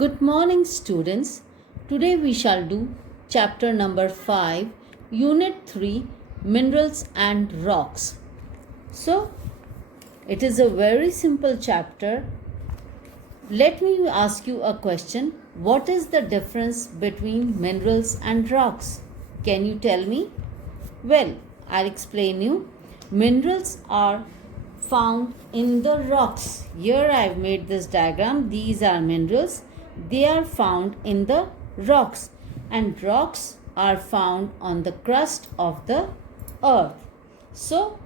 Good morning, students. Today we shall do chapter number 5, Unit 3, Minerals and Rocks. So, it is a very simple chapter. Let me ask you a question. What is the difference between minerals and rocks? Can you tell me? Well, I'll explain you. Minerals are found in the rocks. Here I've made this diagram. These are minerals. They are found in the rocks, and rocks are found on the crust of the earth. So,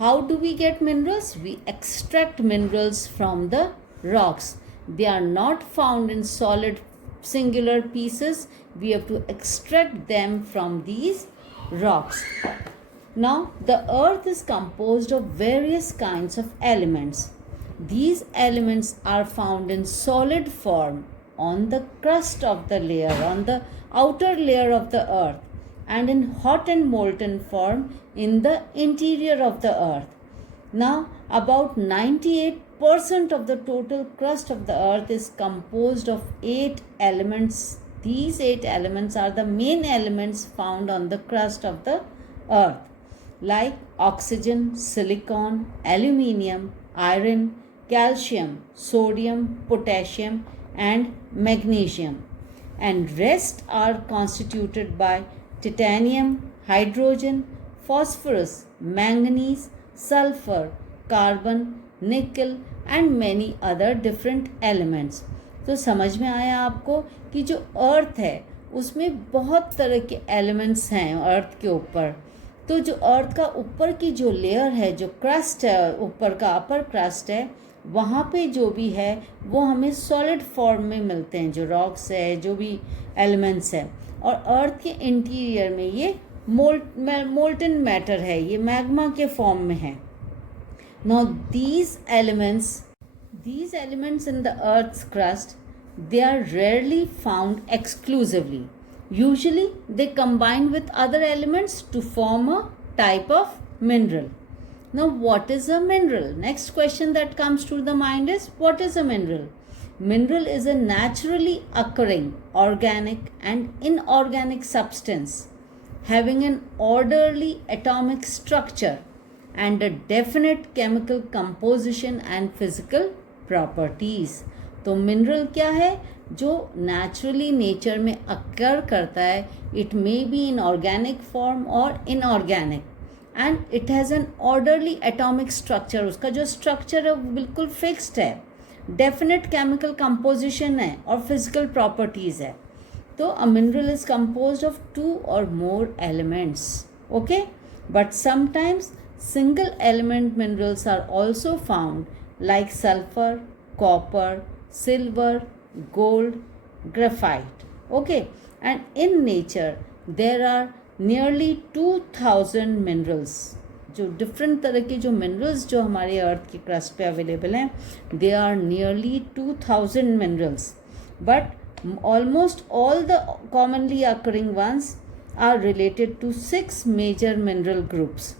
how do we get minerals? We extract minerals from the rocks. They are not found in solid singular pieces. We have to extract them from these rocks. Now, the earth is composed of various kinds of elements. These elements are found in solid form on the crust of the layer, on the outer layer of the earth, and in hot and molten form in the interior of the earth. Now, about 98% of the total crust of the earth is composed of 8 elements. These 8 elements are the main elements found on the crust of the earth, like oxygen, silicon, aluminium, iron, calcium, sodium, potassium, and magnesium. And rest are constituted by titanium, hydrogen, phosphorus, manganese, sulfur, carbon, nickel and many other different elements. तो समझ में आया आपको कि जो अर्थ है उसमें बहुत तरह के एलिमेंट्स हैं अर्थ के ऊपर. तो जो अर्थ का ऊपर की जो लेयर है, जो क्रस्ट है, ऊपर का अपर क्रस्ट है, वहाँ पे जो भी है वो हमें सॉलिड फॉर्म में मिलते हैं, जो रॉक्स है, जो भी एलिमेंट्स है. और अर्थ के इंटीरियर में ये मोल्टन मैटर है, ये मैग्मा के फॉर्म में है. Now these elements in the earth's crust, they are rarely found exclusively. Usually they combine with other elements to form a type of mineral. Now, what is a mineral? Next question that comes to the mind is, what is a mineral? Mineral is a naturally occurring organic and inorganic substance having an orderly atomic structure and a definite chemical composition and physical properties. तो mineral क्या है? जो naturally nature में occur करता है. It may be in organic form और inorganic, and it has an orderly atomic structure. उसका जो स्ट्रक्चर है वो बिल्कुल फिक्स्ड है, डेफिनेट केमिकल कंपोजिशन है और फिजिकल प्रॉपर्टीज़ है. तो a mineral is composed of 2 और more elements. Okay, but sometimes single element minerals are also found like sulfur, copper, silver, gold, graphite. Okay, and in nature there are nearly 2000 minerals. जो different तरह के जो minerals जो हमारे अर्थ की crust पे available हैं, they are nearly 2000 minerals. But almost all the commonly occurring ones are related to 6 major mineral groups.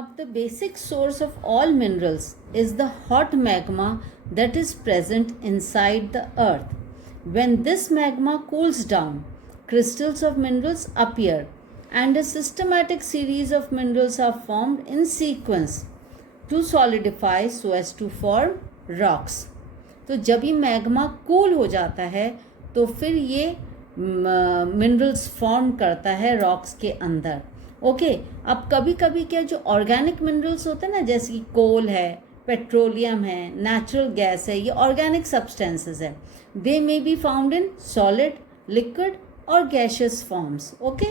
Up the basic source of all minerals is the hot magma that is present inside the earth. When this magma cools down, crystals of minerals appear and a systematic series of minerals are formed in sequence to solidify so as to form rocks. तो जब ये magma cool हो जाता है तो फिर ये minerals form करता है रॉक्स के अंदर. ओके, अब कभी कभी क्या जो ऑर्गेनिक मिनरल्स होते हैं ना, जैसे कि कोल है, पेट्रोलियम है, नेचुरल गैस है, ये ऑर्गेनिक सब्सटेंसेस है. They may be found in solid, liquid और gaseous forms. Okay,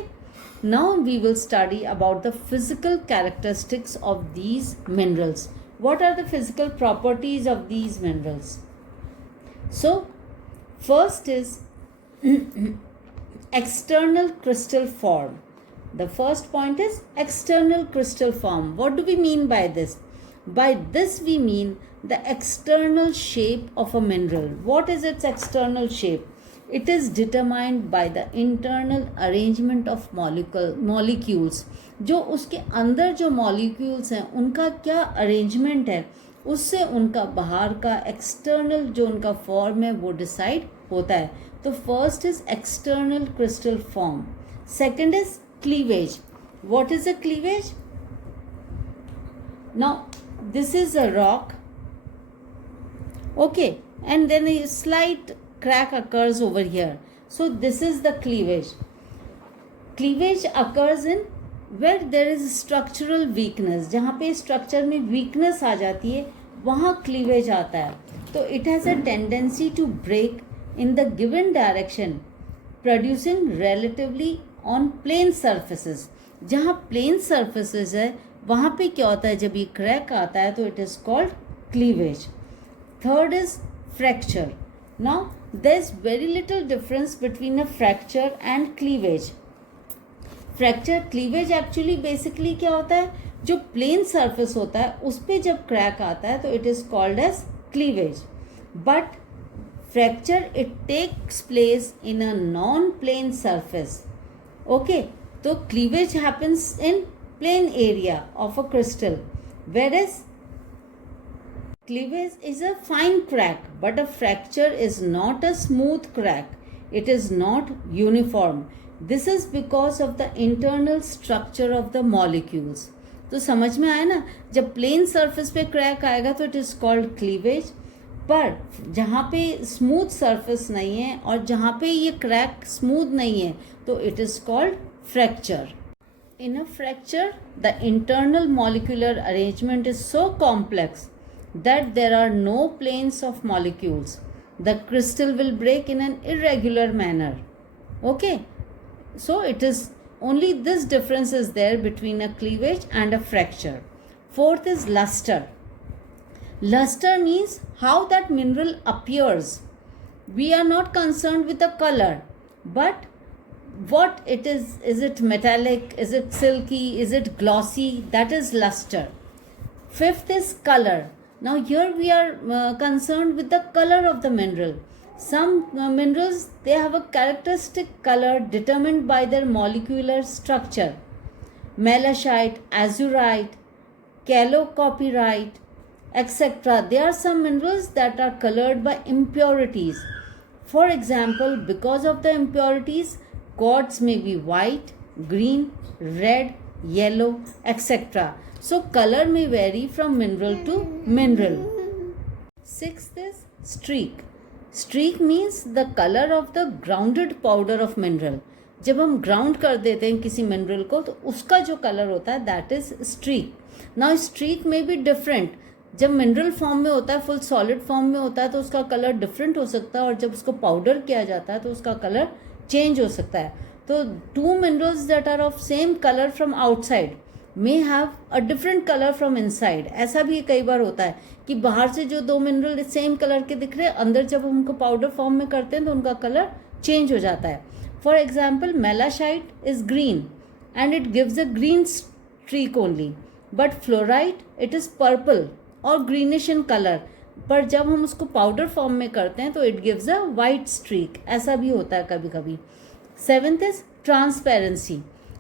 now we will study about the physical characteristics of these minerals. What are the physical properties of these minerals? So first is external crystal form. The first point is external crystal form. What do we mean by this? By this we mean the external shape of a mineral. What is its external shape? It is determined by the internal arrangement of molecules. जो उसके अंदर जो molecules हैं उनका क्या arrangement है उससे उनका बाहर का एक्सटर्नल जो उनका फॉर्म है वो डिसाइड होता है. तो first is external crystal form. Second is cleavage. What is a cleavage? Now this is a rock, okay, and then a slight crack occurs over here. So this is the cleavage. Cleavage occurs in where there is structural weakness. जहाँ पे structure में weakness आ जाती है वहाँ cleavage आता है. तो it has a tendency to break in the given direction, producing relatively on plane surfaces. जहाँ प्लेन सर्फेसेस है वहाँ पे क्या होता है, जब ये क्रैक आता है तो it is called cleavage. Third is fracture. Now there is very little difference between a fracture and cleavage. Fracture, cleavage actually basically क्या होता है, जो plain surface होता है उस पे जब crack आता है तो it is called as cleavage. But fracture it takes place in a non-plane surface. Okay, तो cleavage happens in plane area of a crystal, whereas cleavage is a fine crack, but a fracture is not a smooth crack. It is not uniform. This is because of the internal structure of the molecules. तो समझ में आया ना, जब plane surface पे crack आएगा तो it is called cleavage, पर जहाँ पे स्मूथ सरफेस नहीं है और जहाँ पे ये क्रैक स्मूथ नहीं है तो it is called fracture. In a fracture, the internal molecular arrangement is so complex that there are no planes of molecules. The crystal will break in an irregular manner. Okay, so it is only this difference is there between a cleavage and a fracture. Fourth is luster. Luster means how that mineral appears. We are not concerned with the color, but what it is it metallic, is it silky, is it glossy? That is luster. Fifth is color. Now here we are concerned with the color of the mineral. Some minerals, they have a characteristic color determined by their molecular structure. Malachite, azurite, chalcopyrite, etc. There are some minerals that are colored by impurities. For example, because of the impurities, quartz may be white, green, red, yellow, etc. So color may vary from mineral to mineral. Sixth is streak. Streak means the color of the grounded powder of mineral. जब हम ground कर देते हैं किसी mineral को तो उसका जो कलर होता है that is streak. Now streak में भी डिफरेंट, जब मिनरल फॉर्म में होता है, फुल सॉलिड फॉर्म में होता है तो उसका कलर डिफरेंट हो सकता है, और जब उसको पाउडर किया जाता है तो उसका कलर चेंज हो सकता है. तो two minerals that are of same colour from outside may have a different colour from inside. ऐसा भी कई बार होता है कि बाहर से जो दो मिनरल सेम कलर के दिख रहे हैं, अंदर जब हम उनको पाउडर फॉर्म में करते हैं तो उनका कलर चेंज हो जाता है. For example, malachite is green and it gives a green streak only, but fluorite it is purple और ग्रीनिश इन कलर, पर जब हम उसको पाउडर फॉर्म में करते हैं तो it gives a white streak. ऐसा भी होता है कभी कभी. सेवेंथ इज ट्रांसपेरेंसी,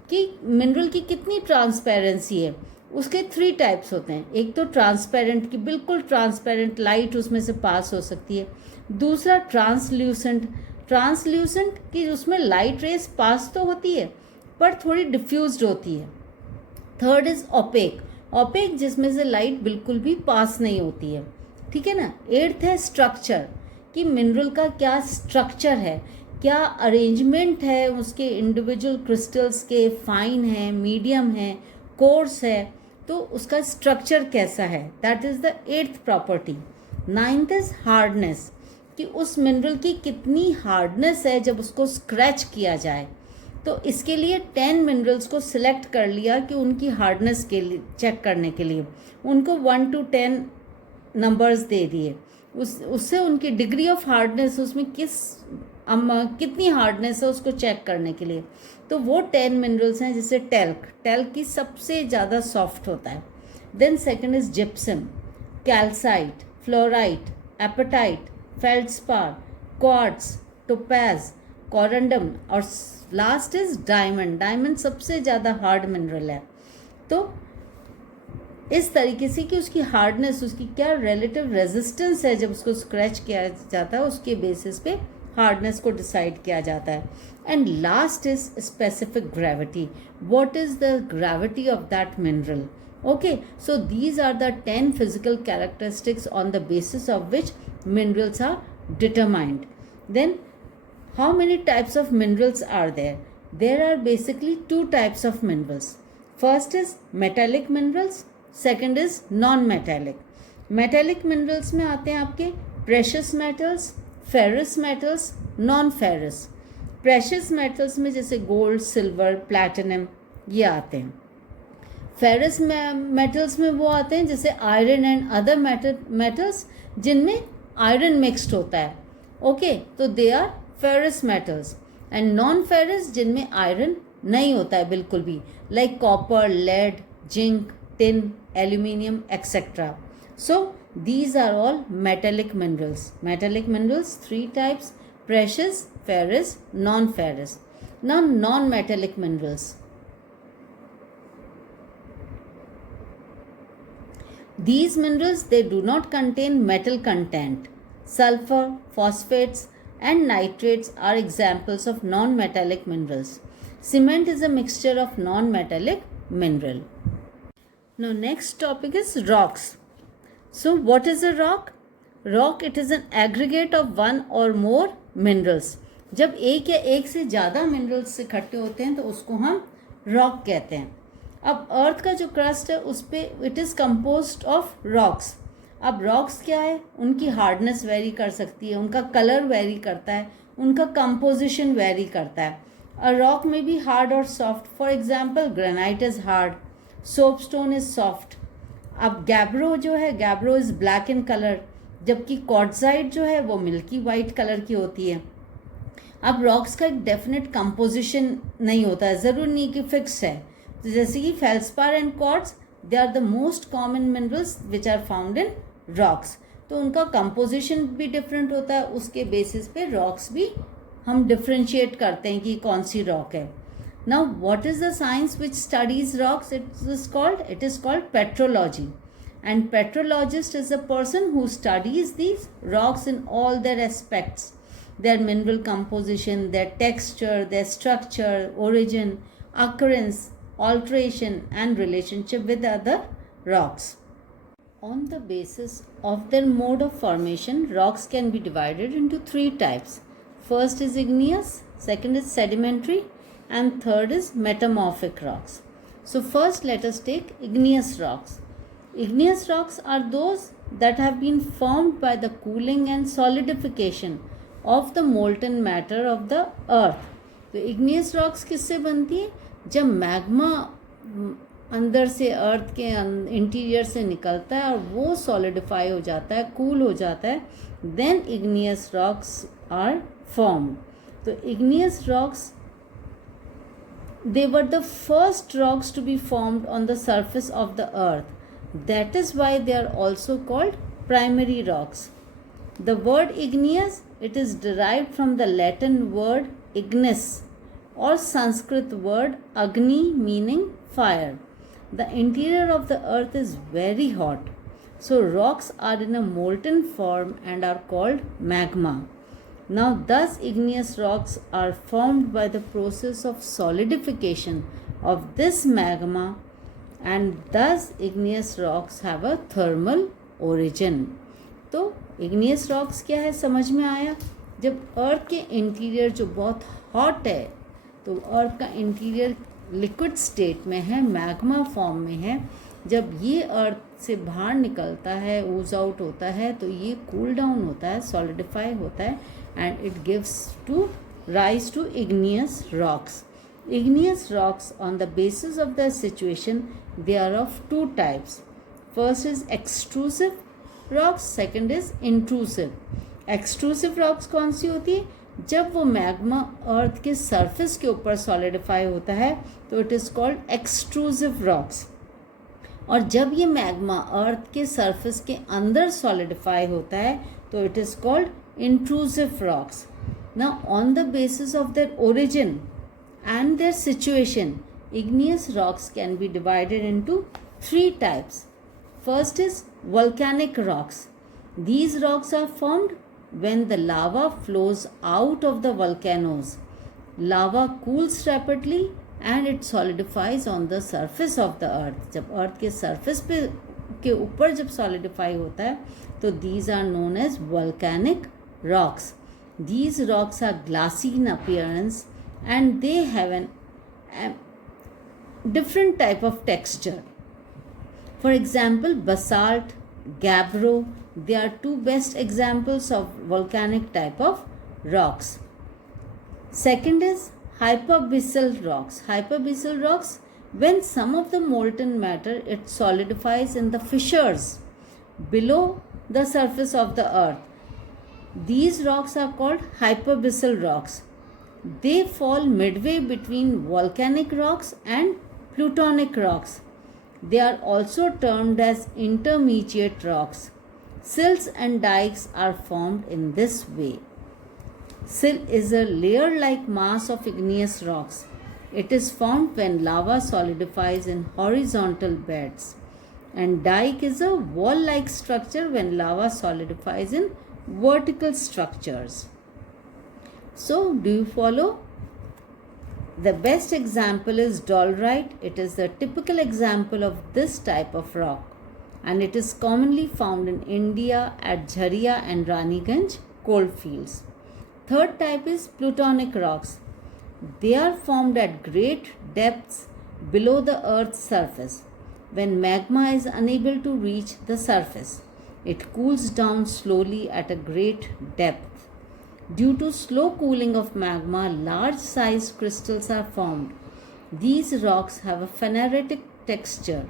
कि मिनरल की कितनी ट्रांसपेरेंसी है. उसके 3 टाइप्स होते हैं. एक तो ट्रांसपेरेंट, की बिल्कुल ट्रांसपेरेंट लाइट उसमें से पास हो सकती है. दूसरा ट्रांसल्यूसेंट, ट्रांसल्यूसेंट कि उसमें लाइट रेस पास तो होती है पर थोड़ी डिफ्यूज्ड होती है. थर्ड इज ओपेक, ओपेक जिसमें से लाइट बिल्कुल भी पास नहीं होती है. ठीक है ना. एट्थ है स्ट्रक्चर, कि मिनरल का क्या स्ट्रक्चर है, क्या अरेंजमेंट है उसके इंडिविजुअल क्रिस्टल्स के, फाइन है, मीडियम है, कोर्स है, तो उसका स्ट्रक्चर कैसा है. That is the 8th property. 9th is hardness, कि उस मिनरल की कितनी हार्डनेस है जब उसको स्क्रैच किया जाए. तो इसके लिए 10 मिनरल्स को सिलेक्ट कर लिया कि उनकी हार्डनेस के लिए चेक करने के लिए उनको 1 to 10 नंबर्स दे दिए. उससे उनकी डिग्री ऑफ हार्डनेस, उसमें कितनी हार्डनेस है उसको चेक करने के लिए. तो वो 10 मिनरल्स हैं. जैसे टेल्क की सबसे ज़्यादा सॉफ्ट होता है. Then second is gypsum, calcite, fluorite, apatite, feldspar, quartz, topaz, corundum, और लास्ट इज डायमंड. डायमंड सबसे ज़्यादा हार्ड मिनरल है. तो इस तरीके से कि उसकी हार्डनेस, उसकी क्या रिलेटिव रेजिस्टेंस है, जब उसको स्क्रैच किया जाता है उसके बेसिस पे हार्डनेस को डिसाइड किया जाता है. And last is specific gravity. What is the gravity of that mineral? Okay, so these are the 10 physical characteristics on the basis of which minerals are determined. Then, how many types of minerals are there? There are basically two types of minerals. First is metallic minerals, second is non-metallic. Metallic minerals में आते हैं आपके precious metals, ferrous metals, non-ferrous. Precious metals में जैसे gold, silver, platinum ये आते हैं. Ferrous metals में वो आते हैं जैसे आयरन एंड अदर मेटल्स जिनमें आयरन मिक्स्ड होता है. ओके, तो they are ferrous metals. And non ferrous जिनमें आयरन नहीं होता है बिल्कुल भी, like copper, lead, zinc, tin, aluminium etcetera. So these are all metallic minerals. Metallic minerals 3 types: precious, ferrous, non-ferrous. Now non-metallic minerals. These minerals, they do not contain metal content. Sulfur, phosphates and nitrates are examples of non-metallic minerals. Cement is a mixture of non-metallic mineral. Now next topic is rocks. So what is a rock? Rock, it is an aggregate of one or more minerals. जब एक या एक से ज़्यादा minerals इकट्ठे होते हैं तो उसको हम rock कहते हैं. अब अर्थ का जो क्रस्ट है उस पर it is composed of rocks. अब रॉक्स क्या है, उनकी हार्डनेस वेरी कर सकती है, उनका कलर वेरी करता है, उनका कंपोजिशन वेरी करता है. अ रॉक में भी हार्ड और soft. For example granite is hard, soapstone is soft. अब गैब्रो जो है, gabbro is black in colour, जबकि क्वार्ट्जाइट जो है वो मिल्की वाइट कलर की होती है. अब रॉक्स का एक डेफिनेट कंपोजिशन नहीं होता है, ज़रूर नहीं कि फिक्स है. जैसे कि felspar and quartz, they are the most common minerals which are found in rocks. तो उनका कंपोजिशन भी डिफरेंट होता है, उसके बेसिस पे रॉक्स भी हम डिफ्रेंशिएट करते हैं कि कौन सी रॉक है. Now what is the science which studies rocks? It is called petrology. And petrologist is a person who studies these rocks in all their aspects, their mineral composition, their texture, their structure, origin, occurrence, alteration and relationship with other rocks. On the basis of their mode of formation, rocks can be divided into 3 types. First is igneous, second is sedimentary, and third is metamorphic rocks. So first let us take igneous rocks. Igneous rocks are those that have been formed by the cooling and solidification of the molten matter of the earth. तो igneous rocks किससे बनती है? जब magma अंदर से अर्थ के interior से निकलता है और वो सॉलिडिफाई हो जाता है, कूल हो जाता है, then igneous rocks are formed. तो igneous rocks, they were the first rocks to be formed on the surface of the earth. That is why they are also called primary rocks. The word igneous, it is derived from the Latin word ignis or Sanskrit word agni meaning fire. The interior of the earth is very hot. So rocks are in a molten form and are called magma. Now thus igneous rocks are formed by the process of solidification of this magma, and thus igneous rocks have a thermal origin. तो igneous rocks क्या है समझ में आया? जब अर्थ के interior जो बहुत हॉट है, तो अर्थ का इंटीरियर लिक्विड स्टेट में है, मैग्मा फॉर्म में है, जब ये अर्थ से बाहर निकलता है, ओज आउट होता है, तो ये कूल डाउन होता है, सॉलिडिफाई होता है, and it gives to rise to igneous rocks. Igneous rocks, on the basis of their situation, they are of 2 types. First is extrusive rocks, second is intrusive. Extrusive rocks कौन सी होती है? जब वो magma अर्थ के surface के ऊपर solidify होता है तो it is called extrusive rocks. और जब ये मैग्मा अर्थ के सरफेस के अंदर सॉलिडिफाई होता है तो it is called intrusive rocks. Now on the basis of their origin and there situation, igneous rocks can be divided into 3 types. First is volcanic rocks. These rocks are formed when the lava flows out of the volcanoes. Lava cools rapidly and it solidifies on the surface of the earth. जब earth के surface पे के ऊपर जब solidify होता है तो these are known as volcanic rocks. These rocks are glassy in appearance and they have a different type of texture. For example, basalt, gabbro, they are two best examples of volcanic type of rocks. Second is hypabyssal rocks. Hypabyssal rocks, when some of the molten matter it solidifies in the fissures below the surface of the earth. These rocks are called hypabyssal rocks. They fall midway between volcanic rocks and plutonic rocks. They are also termed as intermediate rocks. Sills and dikes are formed in this way. Sill is a layer-like mass of igneous rocks. It is formed when lava solidifies in horizontal beds. And dike is a wall-like structure when lava solidifies in vertical structures. So, do you follow? The best example is dolerite. It is the typical example of this type of rock and it is commonly found in India at Jharia and Raniganj coalfields. Third type is plutonic rocks. They are formed at great depths below the earth's surface. When magma is unable to reach the surface, it cools down slowly at a great depth. Due to slow cooling of magma, large sized crystals are formed. These rocks have a phaneritic texture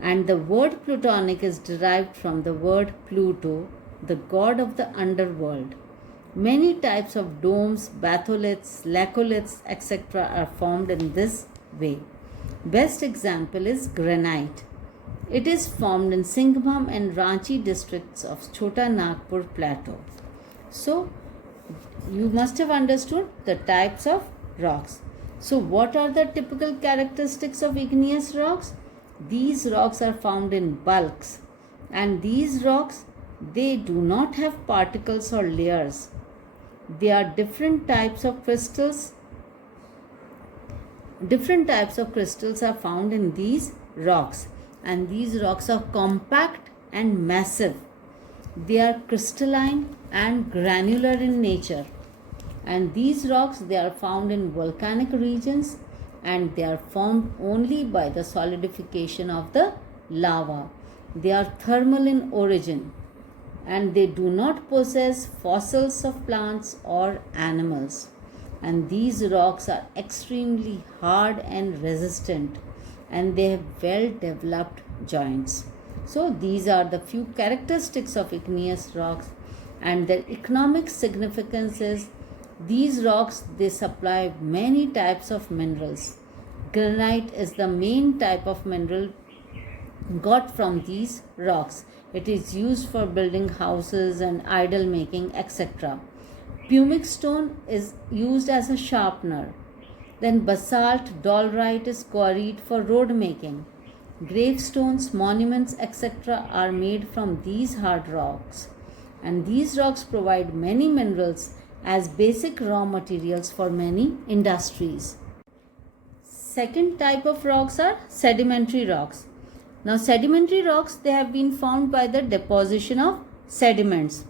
and the word plutonic is derived from the word Pluto, the god of the underworld. Many types of domes, batholiths, laccoliths, etc. are formed in this way. Best example is granite. It is formed in Singhbhum and Ranchi districts of Chota Nagpur plateau. So, you must have understood the types of rocks. So, what are the typical characteristics of igneous rocks? These rocks are found in bulks and these rocks, they do not have particles or layers. They are different types of crystals. Different types of crystals are found in these rocks and these rocks are compact and massive. They are crystalline and granular in nature. And these rocks, they are found in volcanic regions and they are formed only by the solidification of the lava. They are thermal in origin and they do not possess fossils of plants or animals. And these rocks are extremely hard and resistant and they have well developed joints. So these are the few characteristics of igneous rocks and their economic significance is these rocks, they supply many types of minerals. Granite is the main type of mineral got from these rocks. It is used for building houses and idol making, etc. Pumic stone is used as a sharpener. Then basalt, dolerite is quarried for road making. Gravestones, monuments, etc. are made from these hard rocks. And these rocks provide many minerals as basic raw materials for many industries. Second type of rocks are sedimentary rocks. Now sedimentary rocks, they have been formed by the deposition of sediments.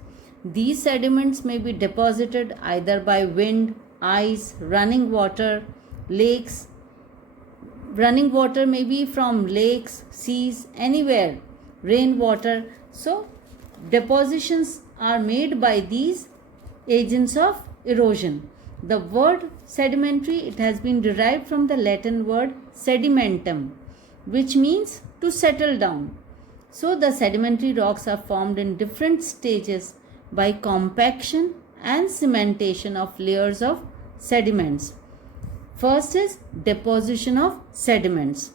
These sediments may be deposited either by wind, ice, running water, lakes. Running water may be from lakes, seas, anywhere, rainwater. So depositions are made by these agents of erosion. The word sedimentary, it has been derived from the Latin word sedimentum, which means to settle down. So the sedimentary rocks are formed in different stages by compaction and cementation of layers of sediments. First is deposition of sediments.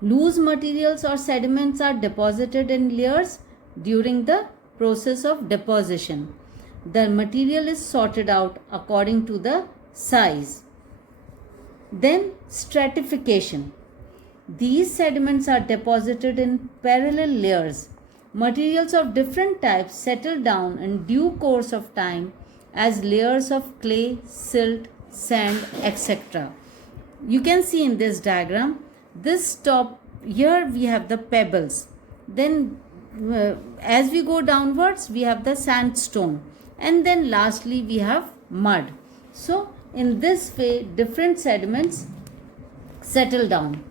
Loose materials or sediments are deposited in layers during the process of deposition. The material is sorted out according to the size. Then stratification. These sediments are deposited in parallel layers. Materials of different types settle down in due course of time as layers of clay, silt, sand, etc. You can see in this diagram, this top here we have the pebbles. Then as we go downwards, we have the sandstone, and then lastly we have mud. So in this way, different sediments settle down.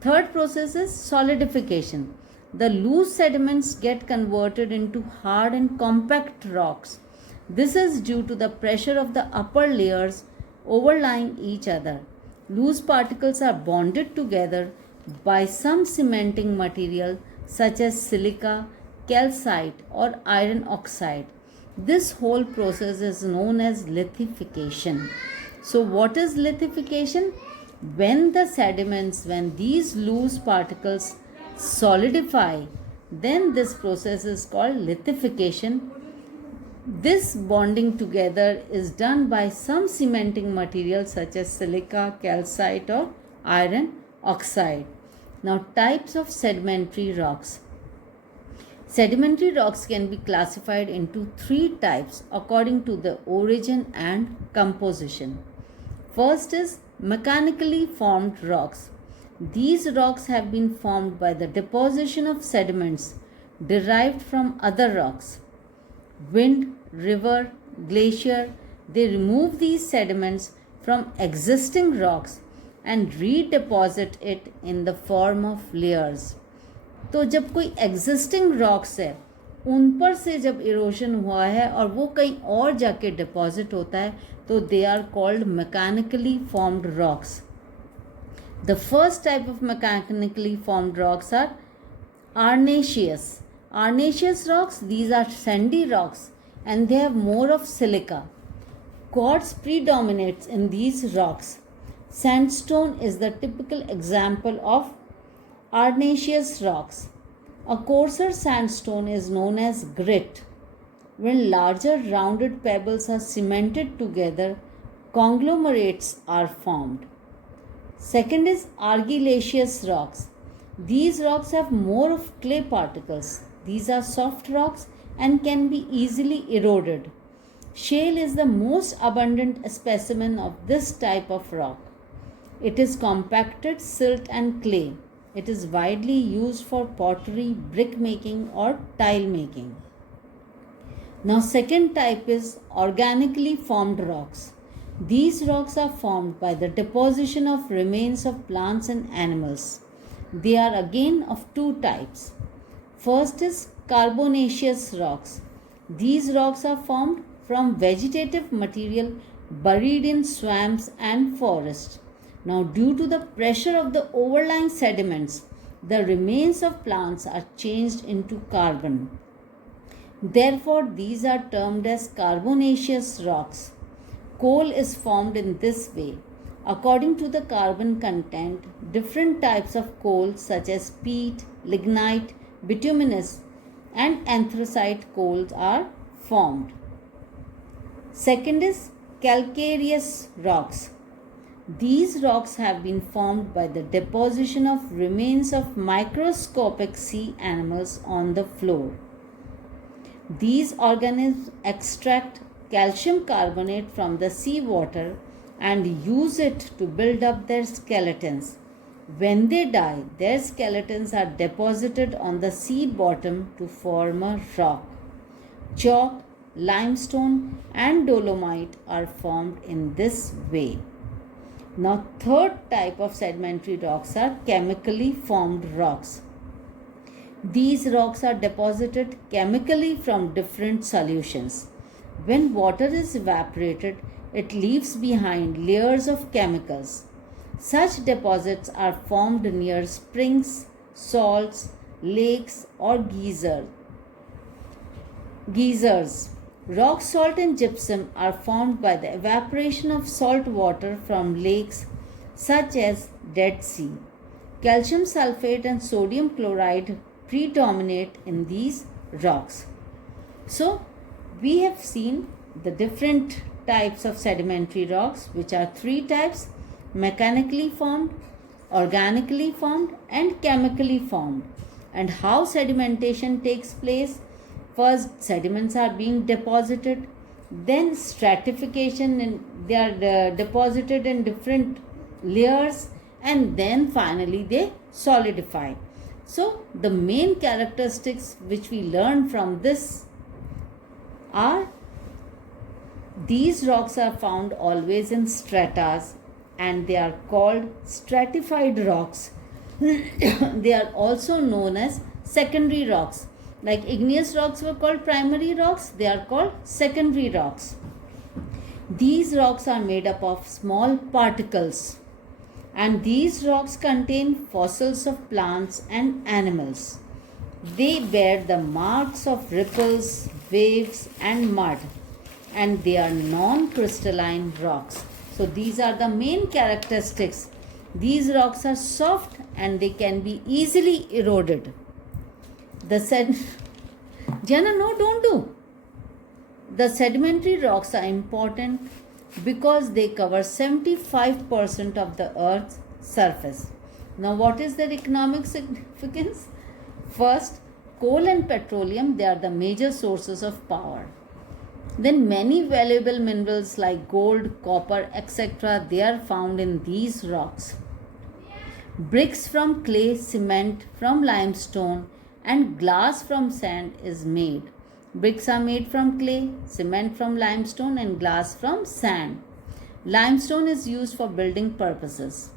Third process is solidification. The loose sediments get converted into hard and compact rocks. This is due to the pressure of the upper layers overlying each other. Loose particles are bonded together by some cementing material such as silica, calcite, or iron oxide. This whole process is known as lithification. So, what is lithification? When these loose particles solidify, then this process is called lithification. This bonding together is done by some cementing material such as silica, calcite, or iron oxide. Now, types of sedimentary rocks. Sedimentary rocks can be classified into three types according to the origin and composition. First is mechanically formed rocks. These rocks have been formed by the deposition of sediments derived from other rocks. Wind, river, glacier, they remove these sediments from existing rocks and redeposit it in the form of layers. तो जब कोई existing rocks है उन पर से जब erosion हुआ है और वो कहीं और जाके डिपॉजिट होता है तो they are called mechanically formed rocks. The first type of mechanically formed rocks are arenaceous. Arnaceous rocks, these are sandy rocks and they have more of silica. Quartz predominates in these rocks. Sandstone is the typical example of Arnaceous rocks. A coarser sandstone is known as grit. When larger rounded pebbles are cemented together, conglomerates are formed. Second is argillaceous rocks. These rocks have more of clay particles. These are soft rocks and can be easily eroded. Shale is the most abundant specimen of this type of rock. It is compacted silt and clay. It is widely used for pottery, brick making, or tile making. Now, second type is organically formed rocks. These rocks are formed by the deposition of remains of plants and animals. They are again of two types. First is carbonaceous rocks. These rocks are formed from vegetative material buried in swamps and forests. Now, due to the pressure of the overlying sediments, the remains of plants are changed into carbon. Therefore, these are termed as carbonaceous rocks. Coal is formed in this way. According to the carbon content, different types of coal such as peat, lignite, bituminous, and anthracite coals are formed. Second is calcareous rocks. These rocks have been formed by the deposition of remains of microscopic sea animals on the floor. These organisms extract calcium carbonate from the sea water and use it to build up their skeletons. When they die, their skeletons are deposited on the sea bottom to form a rock. Chalk, limestone, and dolomite are formed in this way. Now, third type of sedimentary rocks are chemically formed rocks. These rocks are deposited chemically from different solutions. When water is evaporated, it leaves behind layers of chemicals. Such deposits are formed near springs, salts, lakes, or geysers. Rock salt and gypsum are formed by the evaporation of salt water from lakes such as Dead Sea. Calcium sulfate and sodium chloride predominate in these rocks. So, we have seen the different types of sedimentary rocks, which are three types: mechanically formed, organically formed and chemically formed. And how sedimentation takes place? First, sediments are being deposited, then stratification, and they are deposited in different layers, and then finally they solidify. So, the main characteristics which we learn from this are these rocks are found always in stratas and they are called stratified rocks. They are also known as secondary rocks. Like igneous rocks were called primary rocks, they are called secondary rocks. These rocks are made up of small particles, and these rocks contain fossils of plants and animals. They bear the marks of ripples, waves, and mud, and they are non-crystalline rocks. So these are the main characteristics. These rocks are soft and they can be easily eroded. Jana, no, don't do. The sedimentary rocks are important because they cover 75% of the earth's surface. Now, what is their economic significance? First, coal and petroleum, they are the major sources of power. Then many valuable minerals like gold, copper, etc., they are found in these rocks. Bricks from clay, cement from limestone, and glass from sand is made. Bricks are made from clay, cement from limestone, and glass from sand. Limestone is used for building purposes.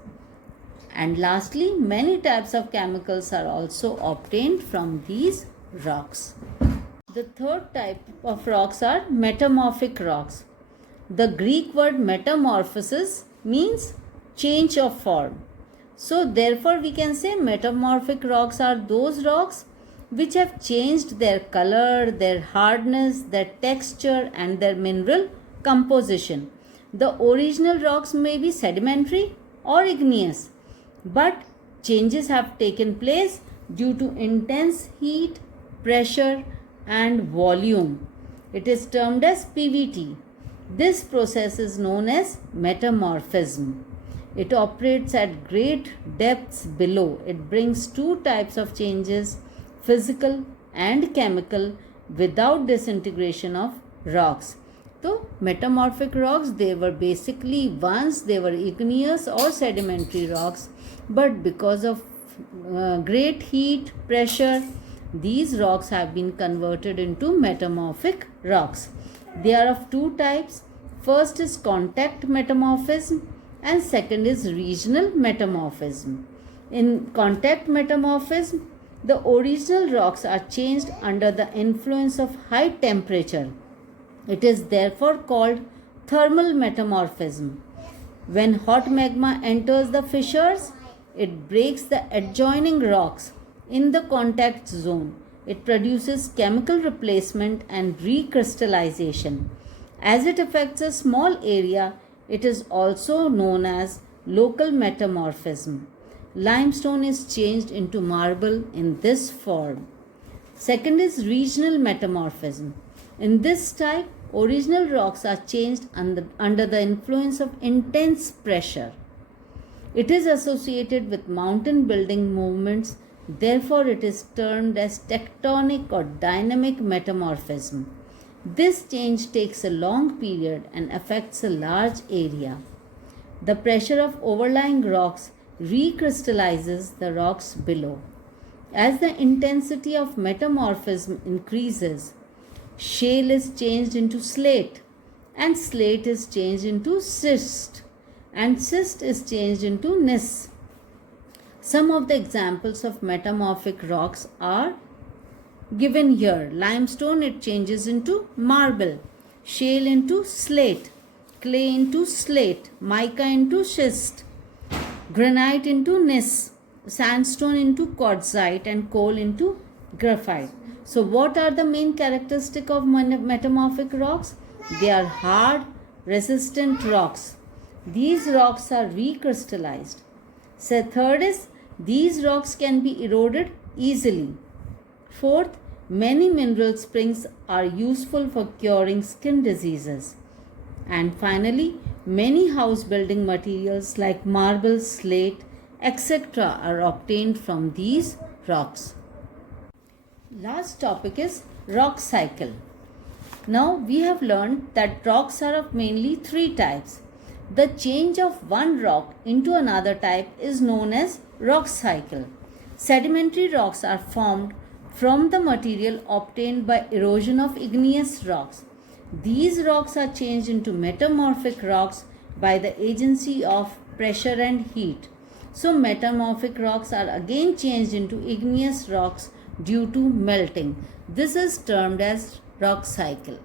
And lastly, many types of chemicals are also obtained from these rocks. The third type of rocks are metamorphic rocks. The Greek word metamorphosis means change of form. So therefore we can say metamorphic rocks are those rocks which have changed their color, their hardness, their texture and their mineral composition. The original rocks may be sedimentary or igneous, but changes have taken place due to intense heat, pressure and volume. It is termed as PVT. This process is known as metamorphism. It operates at great depths below. It brings two types of changes, physical and chemical, without disintegration of rocks. So metamorphic rocks, they were basically once they were igneous or sedimentary rocks, but because of great heat, pressure, these rocks have been converted into metamorphic rocks. They are of two types. First is contact metamorphism and second is regional metamorphism. In contact metamorphism, the original rocks are changed under the influence of high temperature. It is therefore called thermal metamorphism. When hot magma enters the fissures, it breaks the adjoining rocks in the contact zone. It produces chemical replacement and recrystallization. As it affects a small area, it is also known as local metamorphism. Limestone is changed into marble in this form. Second is regional metamorphism. In this type, original rocks are changed under the influence of intense pressure. It is associated with mountain building movements. Therefore, it is termed as tectonic or dynamic metamorphism. This change takes a long period and affects a large area. The pressure of overlying rocks recrystallizes the rocks below. As the intensity of metamorphism increases, shale is changed into slate, and slate is changed into schist, and schist is changed into gneiss. Some of the examples of metamorphic rocks are given here. Limestone, it changes into marble, shale into slate, clay into slate, mica into schist, granite into gneiss, sandstone into quartzite, and coal into graphite. So what are the main characteristics of metamorphic rocks? They are hard, resistant rocks. These rocks are recrystallized. So third is, these rocks can be eroded easily. Fourth, many mineral springs are useful for curing skin diseases. And finally, many house building materials like marble, slate, etc. are obtained from these rocks. Last topic is rock cycle. Now we have learned that rocks are of mainly three types. The change of one rock into another type is known as rock cycle. Sedimentary rocks are formed from the material obtained by erosion of igneous rocks. These rocks are changed into metamorphic rocks by the agency of pressure and heat. So metamorphic rocks are again changed into igneous rocks due to melting. This is termed as rock cycle.